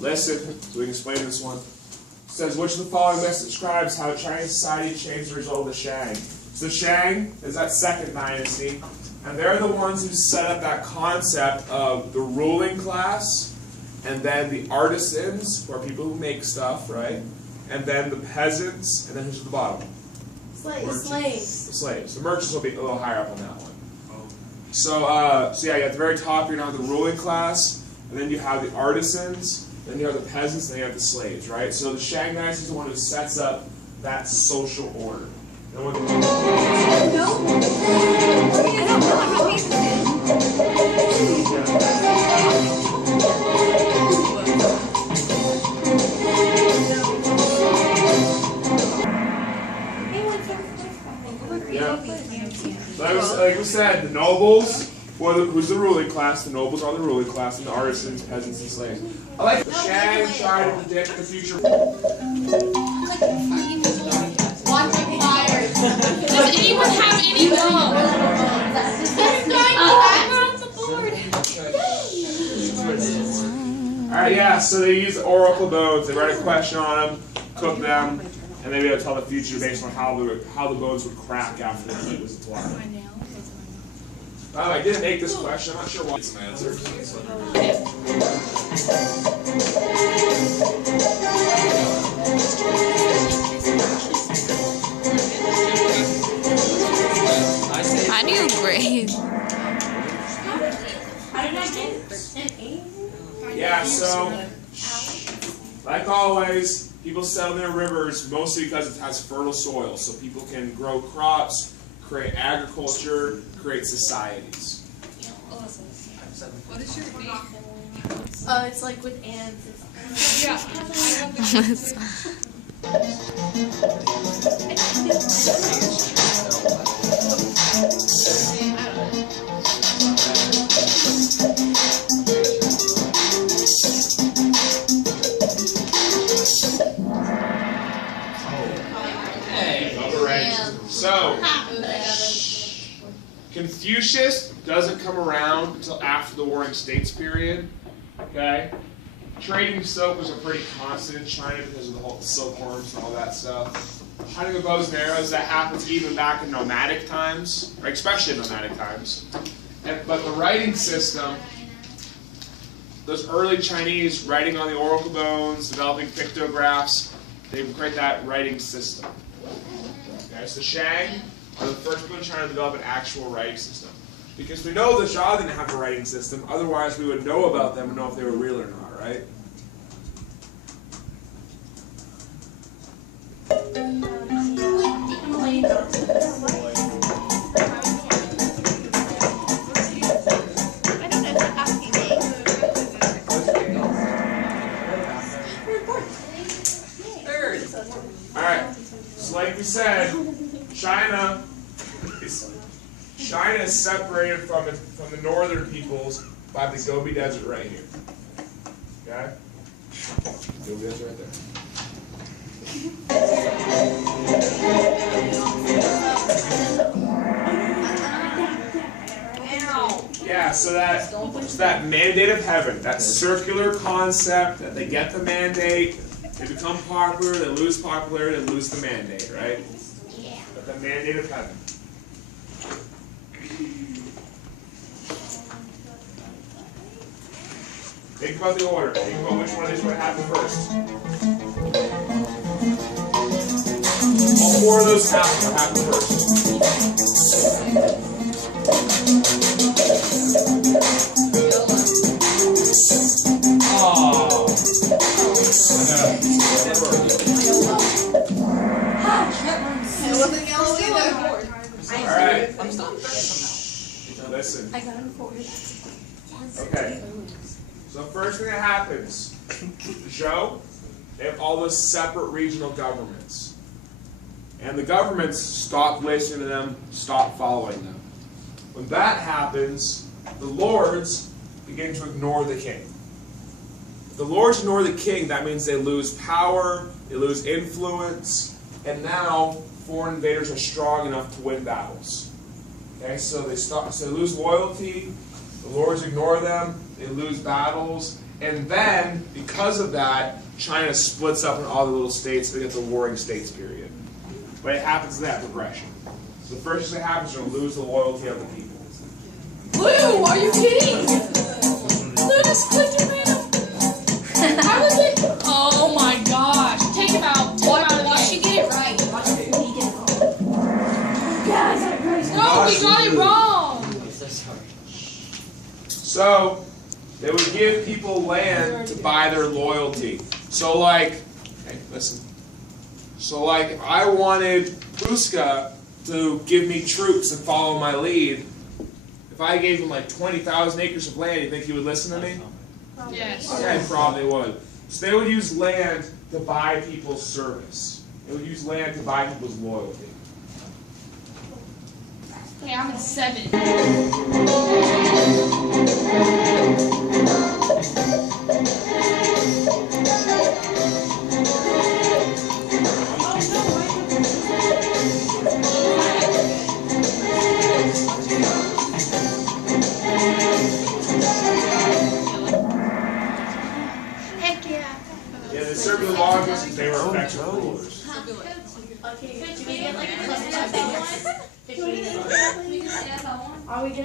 Listen, so we can explain this one. It says, which of the following best describes how Chinese society changed the result of the Shang? So Shang is that second dynasty, and they're the ones who set up that concept of the ruling class, and then the artisans, who are people who make stuff, right? And then the peasants, and then who's at the bottom? Slaves. The slaves. The merchants will be a little higher up on that one. So yeah, at the very top you have the ruling class, and then you have the artisans, then you have the peasants, and then you have the slaves, right? So the Shang dynasty is the one who sets up that social order. And what like we said, the nobles, who's the ruling class, the nobles are the ruling class, and the artisans, peasants, and slaves. I like the Shang trying to predict the future. Does anyone have any more? Alright, yeah, so they use oracle bones, they write a question on them, cook them, and they be able to tell the future based on how the bones would crack after the heat was applied. I didn't make this question, I'm not sure why. Some answers. How do you grade? Yeah, so, like always, people settle their rivers mostly because it has fertile soil, so people can grow crops, create agriculture, create societies. What is your name? It's like with ants. Yeah. So, Confucius doesn't come around until after the Warring States period. Okay? Trading silk was a pretty constant in China because of the whole silkworms and all that stuff. Hunting with bows and arrows, that happens even back in nomadic times, right? Especially in nomadic times. But the writing system, those early Chinese writing on the oracle bones, developing pictographs, they create that writing system. Okay, so the Shang are the first people in China to develop an actual writing system. Because we know the Shah didn't have a writing system, otherwise we would know about them and know if they were real or not, right? Alright, so like we said, China is separated from the northern peoples by the Gobi Desert right here. Okay? Gobi Desert right there. Yeah, so that mandate of heaven, that circular concept that they get the mandate, they become popular, they lose popularity, they lose the mandate, right? But the mandate of heaven. Think about the order. Think about which one of these would happen first. All four of those happen. What happened first? Oh. Alright. I'm still on third somehow. Listen. I got him forward. Okay. So first thing that happens, Zhou, they have all those separate regional governments. And the governments stop listening to them, stop following them. When that happens, the lords begin to ignore the king. If the lords ignore the king, that means they lose power, they lose influence, and now foreign invaders are strong enough to win battles. Okay, so they lose loyalty, the lords ignore them, they lose battles, And then, because of that, China splits up in all the little states. They get the Warring States period. But it happens in that progression. So the first thing that happens is you're going to lose the loyalty of the people. Blue, are you kidding? Blue just clicked your man. How was it? Oh my gosh. Take him out. Take him out of the Watch you game. get it right. Watch it when you get it wrong. Yeah, I got it right. No, we got it wrong. I'm so sorry. So, they would give people land to buy their loyalty. So like, hey, listen. So like, if I wanted Puska to give me troops and follow my lead, if I gave him like 20,000 acres of land, you think he would listen to me? Yes. Yeah, he probably would. So they would use land to buy people's service. They would use land to buy people's loyalty. Okay, I'm at 7. Heck yeah. Yeah, they served the longest because they were effective rulers. Okay, do we get like a plus 2 points? Are we gonna